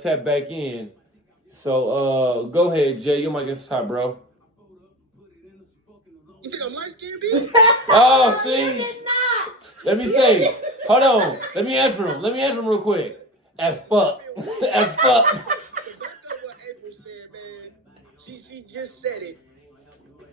Tap back in. So go ahead, Jay. You might get hot, bro. You think I'm light skinned, B? Oh, see. Let me say. Hold on. Let me answer him. Real quick. As fuck. As fuck. To back up what April said, man. She just said it.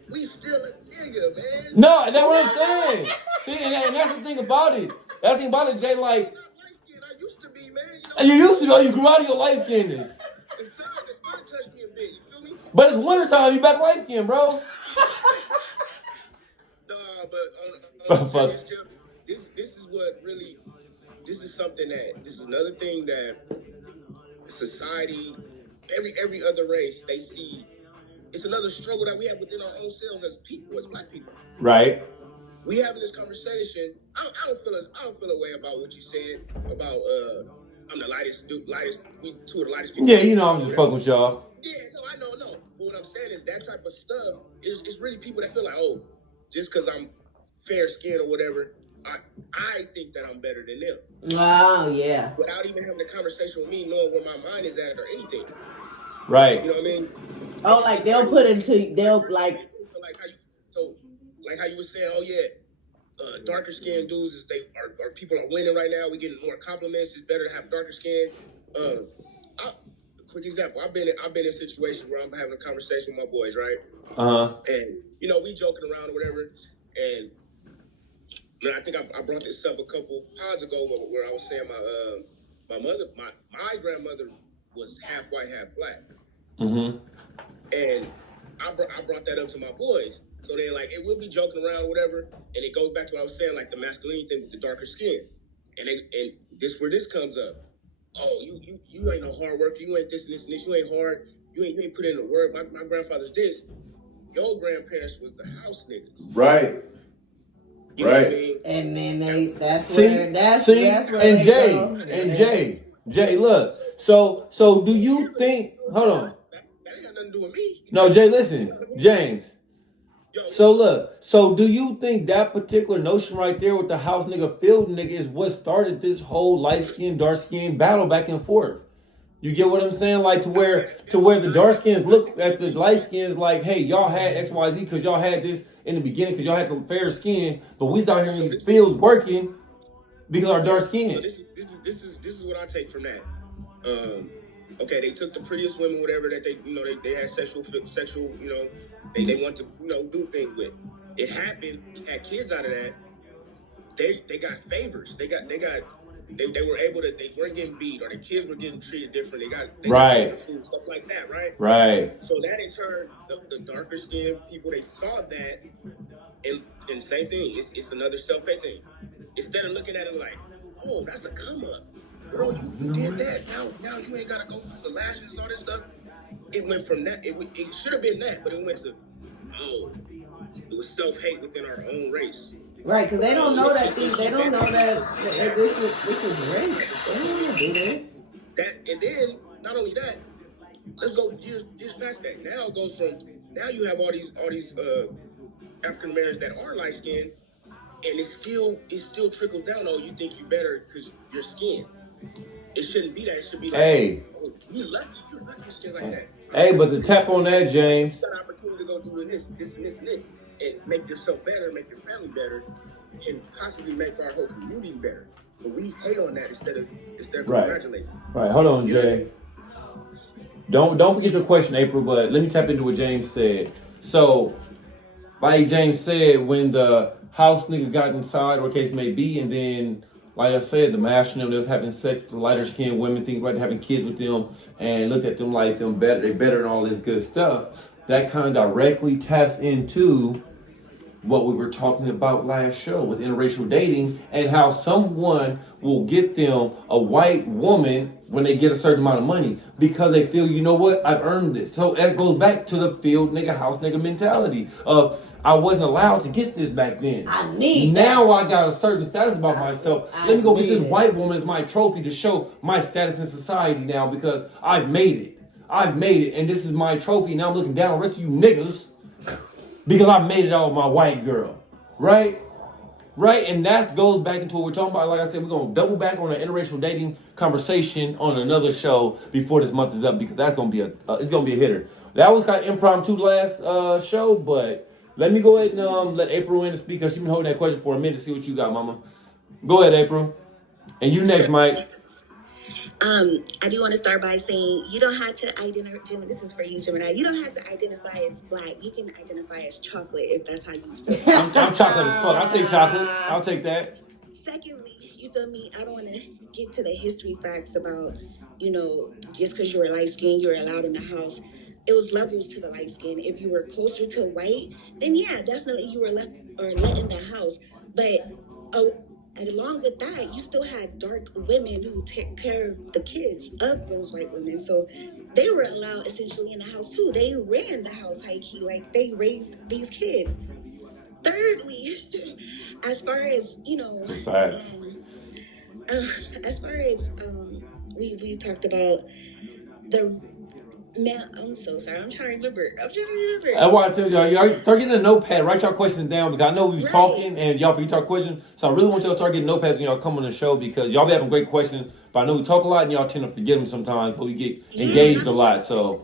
We still a nigga, man. No, that's what I'm saying. See, and that's the thing about it. That's the thing about it, Jay. Like, I'm not light skinned. I used to be, man. you used to be. Oh, you grew out of your light skinness. The sun touched me a bit. You feel me? But it's wintertime. You back light skinned, bro. But this is what really. This is something that. This is another thing that society, every other race, they see. It's another struggle that we have within our own selves as people, as black people. Right. We having this conversation. I don't feel a way about what you said about I'm the lightest, we two of the lightest people. Yeah, you know I'm just fucking with y'all. Yeah, no, I know. But what I'm saying is that type of stuff is really people that feel like, oh, just because I'm fair skinned or whatever, I think that I'm better than them. Oh yeah. Without even having a conversation with me, knowing where my mind is at or anything. Right. You know what I mean? Oh, like they'll like how you were saying, oh yeah, darker skinned dudes is are people are winning right now. We're getting more compliments. It's better to have darker skin. Quick example, I've been in situations where I'm having a conversation with my boys, right? And we joking around or whatever. And I think I brought this up a couple pods ago where I was saying my grandmother was half white, half black. Mm-hmm. And I brought that up to my boys. So then, like, we'll be joking around or whatever, and it goes back to what I was saying, like the masculinity thing with the darker skin. And this where this comes up. Oh, you ain't no hard worker. You ain't this and this and this. You ain't hard. You ain't put in the work. My grandfather's this. Your grandparents was the house niggas. Right. You know what I mean? And then that's where and Jay, look. So do you think? Hold on. That ain't got nothing to do with me. No, Jay, listen, James. So look, so do you think that particular notion right there with the house nigga, field nigga is what started this whole light skin, dark skin battle back and forth? You get what I'm saying? Like to where the dark skins look at the light skins like, hey, y'all had XYZ because y'all had this in the beginning because y'all had the fair skin, but we out here in the fields working because our dark skin. So this is what I take from that. Okay, they took the prettiest women, whatever that they had sexual, they want to do things with. It happened, had kids out of that. They got favors. They were able to. They weren't getting beat, or the kids were getting treated different. They got extra food, stuff like that, right? Right. So that in turn, the darker skinned people, they saw that, and same thing. It's another self-hate thing. Instead of looking at it like, oh, that's a come up. Bro, you did that. Now you ain't gotta go through the lashes, all this stuff. It went from that. It should have been that, but it went to it was self-hate within our own race. Right, because they don't know that they don't know that this is race. They don't want to do this. And then not only that, let's go years past that. Now it goes from you have all these African Americans that are light skinned, and it still trickles down. Oh, you think you better because your skin. It shouldn't be that. It should be like, hey, you're lucky skins like that. Hey, but to tap on that, James. You got an opportunity to go through this, and make yourself better, make your family better, and possibly make our whole community better. But we hate on that instead of congratulating. Right. Hold on, Jay. Don't forget your question, April. But let me tap into what James said. So, like James said, when the house nigga got inside, or case may be, and then, like I said, the masculine that was having sex with the lighter skinned women, things like having kids with them, and looked at them like they better and all this good stuff. That kind of directly taps into what we were talking about last show with interracial dating and how someone will get them a white woman when they get a certain amount of money because they feel, you know what, I've earned this. So that goes back to the field nigga, house nigga mentality of I wasn't allowed to get this back then. I need now that. I got a certain status about myself. Let me go get this white woman as my trophy to show my status in society now because I've made it. And this is my trophy. Now I'm looking down on the rest of you niggas because I made it out with my white girl. Right? Right, and that goes back into what we're talking about. Like I said, we're gonna double back on an interracial dating conversation on another show before this month is up because that's gonna be it's gonna be a hitter. That was kind of impromptu last show, but let me go ahead and let April in to speak because she's been holding that question for a minute to see what you got, Mama. Go ahead, April, and you next, Mike. I do want to start by saying you don't have to identify. This is for you, Gemini. You don't have to identify as black. You can identify as chocolate if that's how you feel. I'm chocolate as fuck. I'll take chocolate. I'll take that. Secondly, you feel me? I don't want to get to the history facts about, just because you were light skinned, you were allowed in the house. It was levels to the light skin. If you were closer to white, then yeah, definitely you were let in the house. But and along with that, you still had dark women who take care of the kids of those white women. So they were allowed essentially in the house too. They ran the house high key, like they raised these kids. Thirdly, as far as we talked about the man. I'm so sorry. I'm trying to remember. That's why I tell y'all start getting a notepad. Write y'all questions down because I know we were talking and y'all talk questions. So I really want y'all to start getting notepads when y'all come on the show because y'all be having great questions. But I know we talk a lot and y'all tend to forget them sometimes because we get engaged a lot. So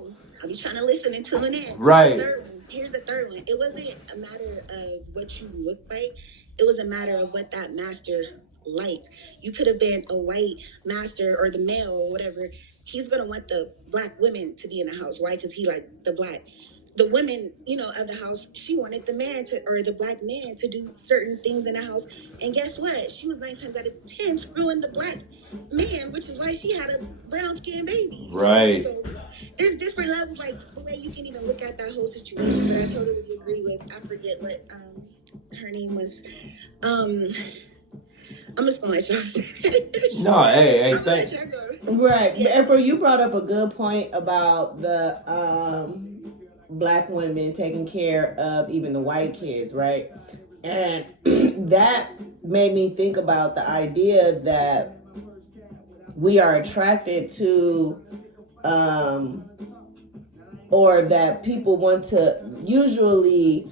I'll be trying to listen and tune in. Right. Here's the third one. It wasn't a matter of what you look like. It was a matter of what that master liked. You could have been a white master or the male or whatever. He's going to want the black women to be in the house. Why? Because he liked the black. The women, of the house, she wanted the man or the black man to do certain things in the house. And guess what? She was 9 times out of 10 to ruin the black man, which is why she had a brown-skinned baby. Right. So there's different levels, like the way you can even look at that whole situation. But I totally agree with, I forget what her name was. I'm just gonna let y'all finish. No, hey, thanks. Right. Yeah. April, you brought up a good point about the black women taking care of even the white kids, right? And that made me think about the idea that we are attracted to or that people want to usually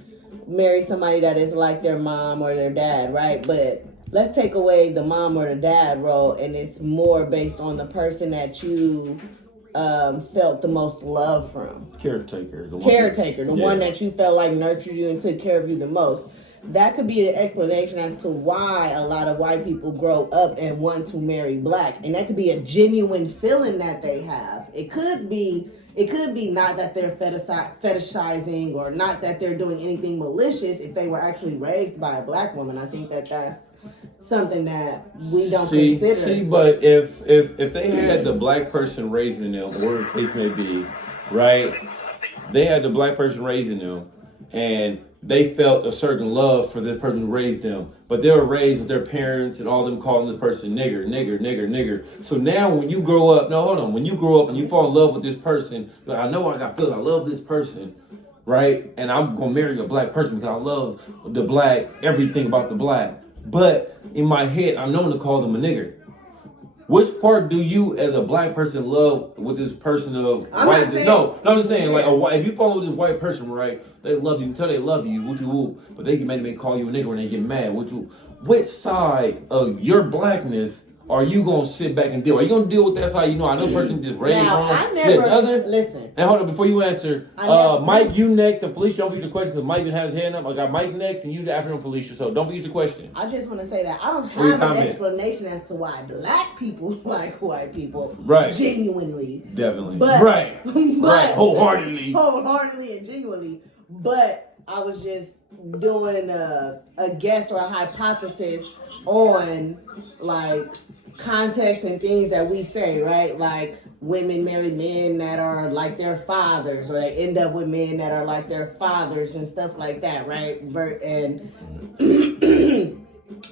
marry somebody that is like their mom or their dad, right? But let's take away the mom or the dad role, and it's more based on the person that you felt the most love from. Caretaker. The one that you felt like nurtured you and took care of you the most. That could be an explanation as to why a lot of white people grow up and want to marry black. And that could be a genuine feeling that they have. It could be not that they're fetishizing or not that they're doing anything malicious if they were actually raised by a black woman. I think that's something that we don't consider. See, but if they had the black person raising them, or the case may be, right? They had the black person raising them, and they felt a certain love for this person who raised them, but they were raised with their parents and all them calling this person nigger. So now when you grow up, when you grow up and you fall in love with this person, like, I know I love this person, right? And I'm gonna marry a black person because I love the black, everything about the black. But in my head, I'm known to call them a nigger. Which part do you, as a black person, love with this person of white? No, I'm just saying, like, if you follow this white person, right, they love you until they love you, but they may call you a nigger when they get mad. Which side of your blackness are you gonna sit back and deal? Are you gonna deal with that side? I know person just raised wrong. I never listen. And hold on, before you answer, Mike, you next, and Felicia, don't forget your question because Mike didn't have his hand up. I got Mike next, and you after him, Felicia. So don't forget your question. I just want to say that I don't have an explanation as to why black people like white people, right? Genuinely, definitely, but right, wholeheartedly and genuinely. But I was just doing a guess or a hypothesis on like context and things that we say, right? Like women marry men that are like their fathers, or they end up with men that are like their fathers and stuff like that, right? And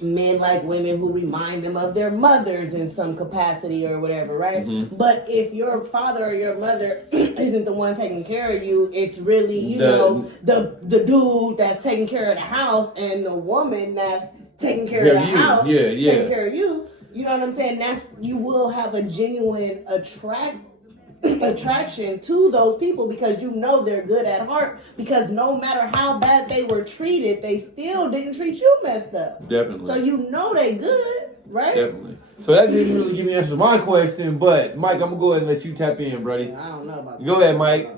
men like women who remind them of their mothers in some capacity or whatever, right? Mm-hmm. But if your father or your mother isn't the one taking care of you, it's really, the dude that's taking care of the house and the woman that's taking care of the house, taking care of you. You know what I'm saying? You will have a genuine attraction to those people because you know they're good at heart, because no matter how bad they were treated, they still didn't treat you messed up. Definitely. So you know they good, right? Definitely. So that didn't really give me an answer to my question, but Mike, I'm gonna go ahead and let you tap in, buddy. I don't know about that. Go ahead, Mike.